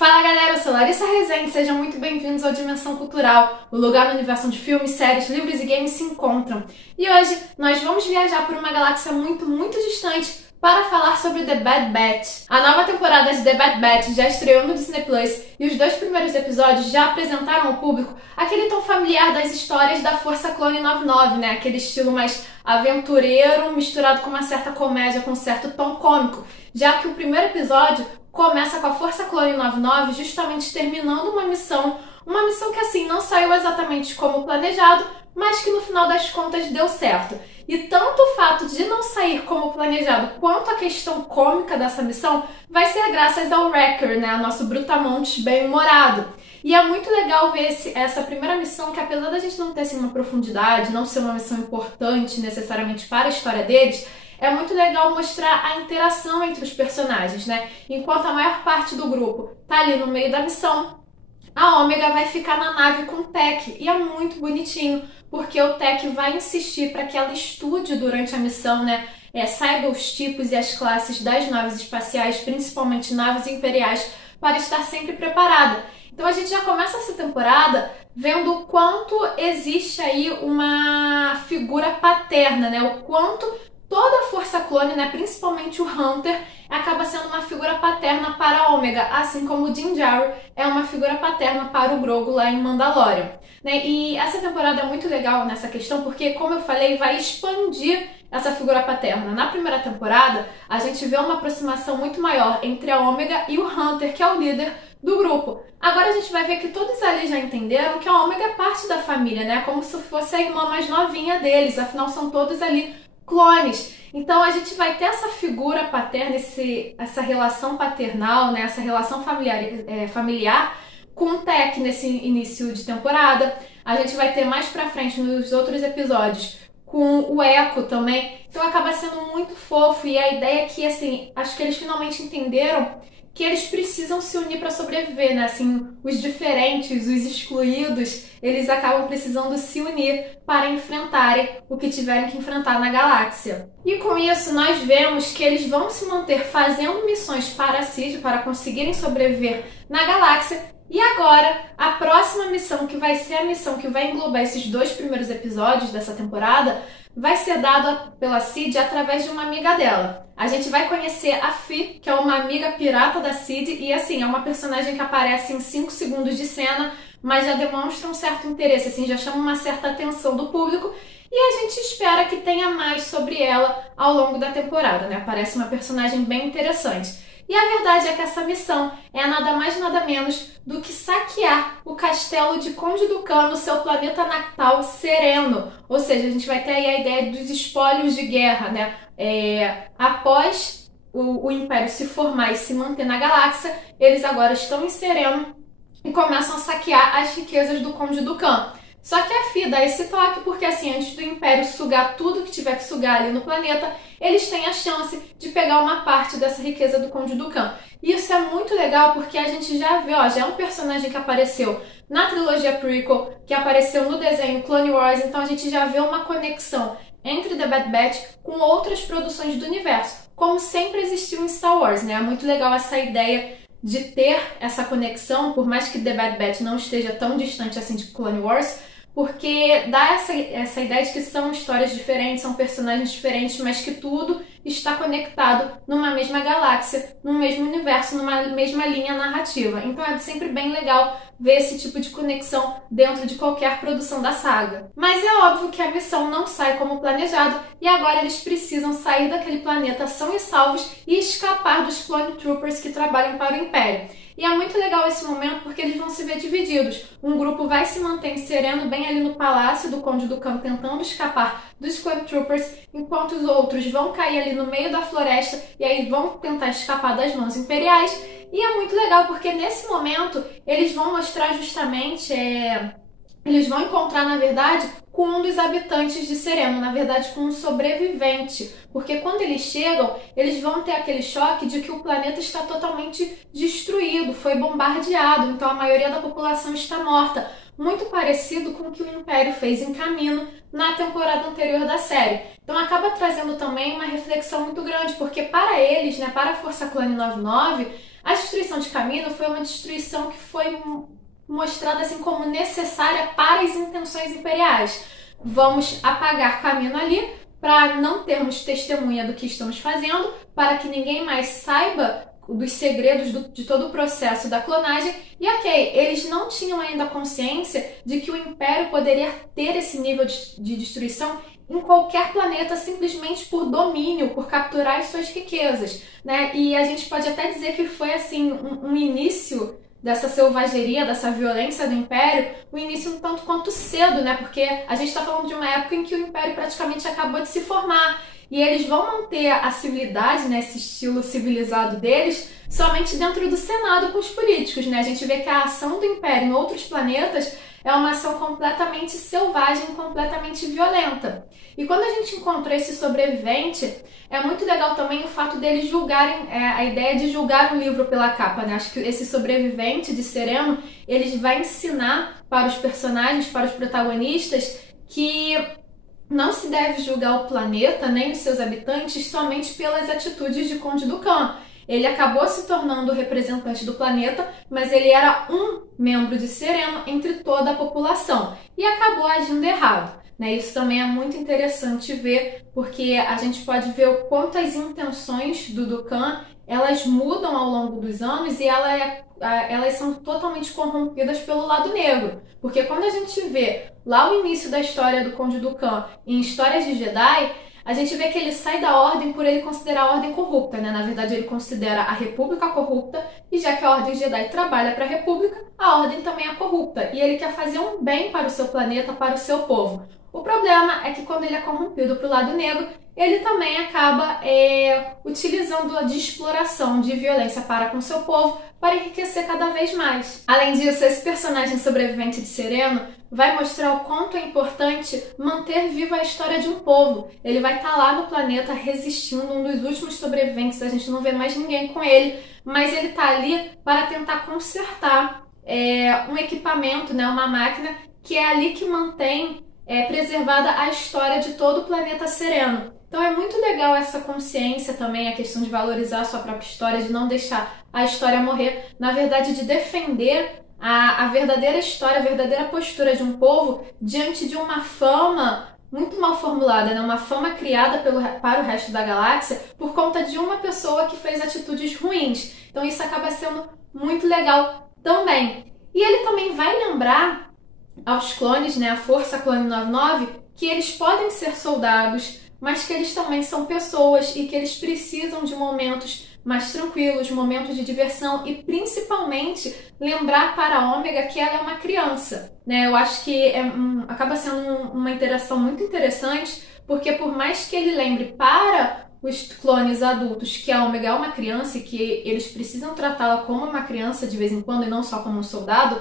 Fala galera, eu sou Larissa Rezende, sejam muito bem-vindos ao Dimensão Cultural, o lugar no universo onde filmes, séries, livros e games se encontram. E hoje nós vamos viajar por uma galáxia muito distante para falar sobre The Bad Batch. A nova temporada de The Bad Batch já estreou no Disney Plus e os 2 primeiros episódios já apresentaram ao público aquele tom familiar das histórias da Força Clone 99, né? Aquele estilo mais aventureiro misturado com uma certa comédia, com um certo tom cômico, já que o primeiro episódio começa com a Força Clone 99 justamente terminando uma missão que assim não saiu exatamente como planejado, mas que no final das contas deu certo. E tanto o fato de não sair como planejado quanto a questão cômica dessa missão vai ser graças ao Wrecker, né, nosso brutamontes bem-humorado. E é muito legal ver essa primeira missão, que apesar da gente não ter assim, uma profundidade, não ser uma missão importante necessariamente para a história deles, é muito legal mostrar a interação entre os personagens, né? Enquanto a maior parte do grupo tá ali no meio da missão, a Ômega vai ficar na nave com o Tech. E é muito bonitinho, porque o Tech vai insistir para que ela estude durante a missão, né? Saiba os tipos e as classes das naves espaciais, principalmente naves imperiais, para estar sempre preparada. Então a gente já começa essa temporada vendo o quanto existe aí uma figura paterna, né? O quanto toda a Força Clone, né, principalmente o Hunter, acaba sendo uma figura paterna para a Ômega, assim como o Din Djarin é uma figura paterna para o Grogu lá em Mandalorian. Né? E essa temporada é muito legal nessa questão porque, como eu falei, vai expandir essa figura paterna. Na primeira temporada, a gente vê uma aproximação muito maior entre a Ômega e o Hunter, que é o líder do grupo. Agora a gente vai ver que todos ali já entenderam que a Ômega é parte da família, né? Como se fosse a irmã mais novinha deles, afinal são todos ali clones. Então a gente vai ter essa figura paterna, essa relação paternal, né? Essa relação familiar com o Tech nesse início de temporada. A gente vai ter mais pra frente nos outros episódios com o Echo também. Então acaba sendo muito fofo e a ideia é que, assim, acho que eles finalmente entenderam que eles precisam se unir para sobreviver, né? Assim, os diferentes, os excluídos, eles acabam precisando se unir para enfrentarem o que tiverem que enfrentar na galáxia. E com isso, nós vemos que eles vão se manter fazendo missões para a CID, para conseguirem sobreviver na galáxia. E agora, a próxima missão, que vai ser a missão que vai englobar esses 2 primeiros episódios dessa temporada, vai ser dada pela CID através de uma amiga dela. A gente vai conhecer a Fi, que é uma amiga pirata da CID, e assim, é uma personagem que aparece em 5 segundos de cena, mas já demonstra um certo interesse, assim, já chama uma certa atenção do público, e a gente espera que tenha mais sobre ela ao longo da temporada, né? Parece uma personagem bem interessante. E a verdade é que essa missão é nada mais nada menos do que saquear o castelo de Conde Dooku no seu planeta natal Sereno. Ou seja, a gente vai ter aí a ideia dos espólios de guerra, né? Após o Império se formar e se manter na galáxia, eles agora estão em Sereno e começam a saquear as riquezas do Conde Dooku. Só que a Fi dá esse toque porque, assim, antes do Império sugar tudo que tiver que sugar ali no planeta, eles têm a chance de pegar uma parte dessa riqueza do Conde Dooku. E isso é muito legal porque a gente já vê, já é um personagem que apareceu na trilogia prequel, que apareceu no desenho Clone Wars, então a gente já vê uma conexão entre The Bad Batch com outras produções do universo, como sempre existiu em Star Wars, né? É muito legal essa ideia de ter essa conexão, por mais que The Bad Batch não esteja tão distante assim de Clone Wars, porque dá essa ideia de que são histórias diferentes, são personagens diferentes, mas que tudo está conectado numa mesma galáxia, num mesmo universo, numa mesma linha narrativa. Então é sempre bem legal ver esse tipo de conexão dentro de qualquer produção da saga. Mas é óbvio que a missão não sai como planejado e agora eles precisam sair daquele planeta são e salvos e escapar dos Clone Troopers que trabalham para o Império. E é muito legal esse momento porque eles vão se ver divididos. Um grupo vai se manter sereno bem ali no palácio do Conde Dooku tentando escapar dos Clone Troopers, enquanto os outros vão cair ali no meio da floresta e aí vão tentar escapar das mãos imperiais. E é muito legal porque nesse momento eles vão mostrar justamente, eles vão encontrar na verdade com um dos habitantes de Sereno, na verdade com um sobrevivente, porque quando eles chegam, eles vão ter aquele choque de que o planeta está totalmente destruído, foi bombardeado, então a maioria da população está morta, muito parecido com o que o Império fez em Kamino na temporada anterior da série. Então acaba trazendo também uma reflexão muito grande, porque para eles, né, para a Força Clone 99, A destruição de Kamino foi uma destruição que foi mostrada assim como necessária para as intenções imperiais. Vamos apagar Kamino ali para não termos testemunha do que estamos fazendo, para que ninguém mais saiba dos segredos de todo o processo da clonagem. E ok, eles não tinham ainda consciência de que o Império poderia ter esse nível de destruição em qualquer planeta simplesmente por domínio, por capturar as suas riquezas, né? E a gente pode até dizer que foi assim um início dessa selvageria, dessa violência do Império, o início um tanto quanto cedo, né? Porque a gente está falando de uma época em que o Império praticamente acabou de se formar. E eles vão manter a civilidade, né, esse estilo civilizado deles, somente dentro do Senado com os políticos, né? A gente vê que a ação do Império em outros planetas é uma ação completamente selvagem, completamente violenta. E quando a gente encontrou esse sobrevivente, é muito legal também o fato deles julgarem, a ideia de julgar o livro pela capa, né? Acho que esse sobrevivente de Sereno, ele vai ensinar para os personagens, para os protagonistas, que não se deve julgar o planeta nem os seus habitantes somente pelas atitudes de Conde Dooku. Ele acabou se tornando o representante do planeta, mas ele era um membro de Sereno entre toda a população e acabou agindo errado, né? Isso também é muito interessante ver, porque a gente pode ver o quanto as intenções do Dooku elas mudam ao longo dos anos e elas são totalmente corrompidas pelo lado negro. Porque quando a gente vê lá o início da história do Conde Dooku em Histórias de Jedi, a gente vê que ele sai da Ordem por ele considerar a Ordem corrupta, né? Na verdade, ele considera a República corrupta, e já que a Ordem Jedi trabalha para a República, a Ordem também é corrupta, e ele quer fazer um bem para o seu planeta, para o seu povo. O problema é que quando ele é corrompido para o lado negro, ele também acaba utilizando de exploração, de violência para com seu povo, para enriquecer cada vez mais. Além disso, esse personagem sobrevivente de Sereno vai mostrar o quanto é importante manter viva a história de um povo. Ele vai estar lá no planeta resistindo, um dos últimos sobreviventes, a gente não vê mais ninguém com ele, mas ele está ali para tentar consertar um equipamento, né, uma máquina, que é ali que mantém preservada a história de todo o planeta Sereno. Então é muito legal essa consciência também, a questão de valorizar a sua própria história, de não deixar a história morrer, na verdade de defender a verdadeira história, a verdadeira postura de um povo diante de uma fama muito mal formulada, né? Uma fama criada para o resto da galáxia por conta de uma pessoa que fez atitudes ruins. Então isso acaba sendo muito legal também. E ele também vai lembrar aos clones, né, a Força Clone 99, que eles podem ser soldados, mas que eles também são pessoas e que eles precisam de momentos mais tranquilos, momentos de diversão e principalmente lembrar para a Ômega que ela é uma criança, né? Eu acho que acaba sendo uma interação muito interessante, porque por mais que ele lembre para os clones adultos que a Ômega é uma criança e que eles precisam tratá-la como uma criança de vez em quando e não só como um soldado,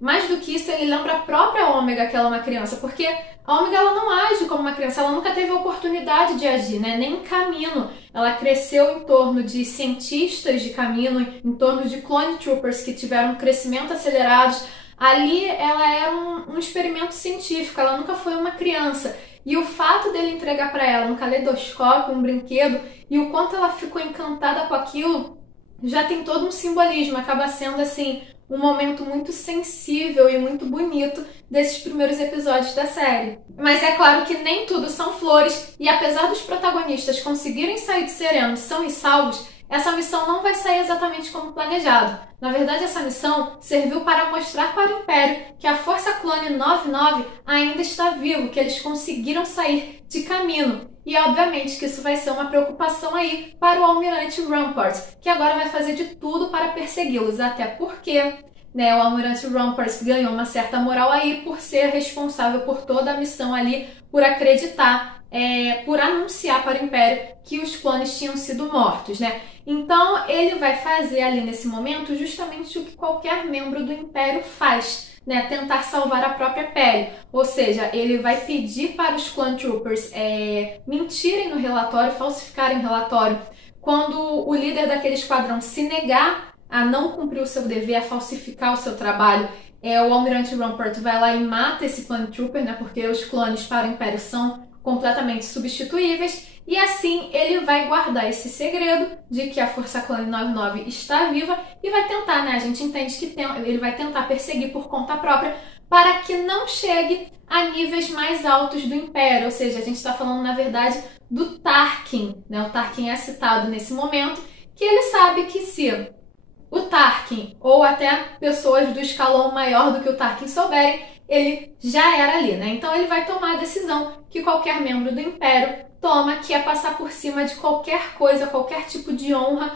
mais do que isso, ele lembra a própria Ômega que ela é uma criança, porque a Ômega ela não age como uma criança, ela nunca teve a oportunidade de agir, né? Nem em Kamino. Ela cresceu em torno de cientistas de Kamino, em torno de clone troopers que tiveram um crescimento acelerado. Ali ela era um experimento científico, ela nunca foi uma criança. E o fato dele entregar para ela um caleidoscópio, um brinquedo, e o quanto ela ficou encantada com aquilo, já tem todo um simbolismo, acaba sendo assim um momento muito sensível e muito bonito desses primeiros episódios da série. Mas é claro que nem tudo são flores, e apesar dos protagonistas conseguirem sair de Sereno são e salvos, essa missão não vai sair exatamente como planejado. Na verdade, essa missão serviu para mostrar para o Império que a Força Clone 99 ainda está viva, que eles conseguiram sair de Kamino. E obviamente que isso vai ser uma preocupação aí para o Almirante Rampart, que agora vai fazer de tudo para persegui-los, até porque, né, o Almirante Rampart ganhou uma certa moral aí por ser responsável por toda a missão ali, por acreditar, por anunciar para o Império que os clones tinham sido mortos, né? Então ele vai fazer ali nesse momento justamente o que qualquer membro do Império faz, né, tentar salvar a própria pele. Ou seja, ele vai pedir para os Clone Troopers mentirem no relatório, falsificarem o relatório. Quando o líder daquele esquadrão se negar a não cumprir o seu dever, a falsificar o seu trabalho, o Almirante Rampart vai lá e mata esse Clone Trooper, né, porque os clones para o Império são completamente substituíveis. e assim ele vai guardar esse segredo de que a Força Clone 99 está viva e vai tentar, né? A gente entende que ele vai tentar perseguir por conta própria para que não chegue a níveis mais altos do Império, ou seja, a gente está falando, na verdade, do Tarkin, né? O Tarkin é citado nesse momento, que ele sabe que se o Tarkin ou até pessoas do escalão maior do que o Tarkin souberem, ele já era ali, né? Então ele vai tomar a decisão que qualquer membro do Império toma, que é passar por cima de qualquer coisa, qualquer tipo de honra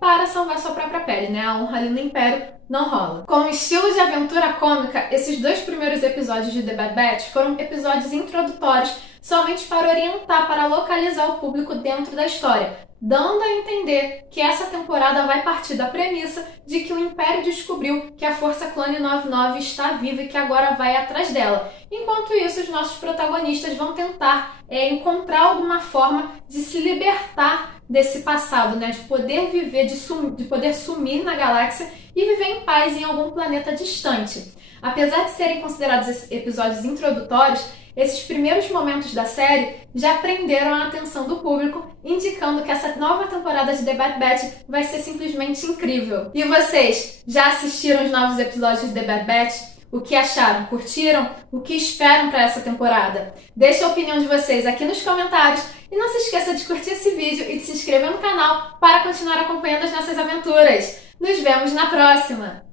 para salvar sua própria pele, né? A honra ali no Império não rola. Com estilo de aventura cômica, esses 2 primeiros episódios de The Bad Batch foram episódios introdutórios somente para orientar, para localizar o público dentro da história, dando a entender que essa temporada vai partir da premissa de que o Império descobriu que a Força Clone 99 está viva e que agora vai atrás dela. Enquanto isso, os nossos protagonistas vão tentar encontrar alguma forma de se libertar desse passado, né? De poder viver, de poder sumir na galáxia e viver em paz em algum planeta distante. Apesar de serem considerados episódios introdutórios, esses primeiros momentos da série já prenderam a atenção do público, indicando que essa nova temporada de The Bad Batch vai ser simplesmente incrível. E vocês, já assistiram os novos episódios de The Bad Batch? O que acharam? Curtiram? O que esperam para essa temporada? Deixe a opinião de vocês aqui nos comentários e não se esqueça de curtir esse vídeo e de se inscrever no canal para continuar acompanhando as nossas aventuras. Nos vemos na próxima!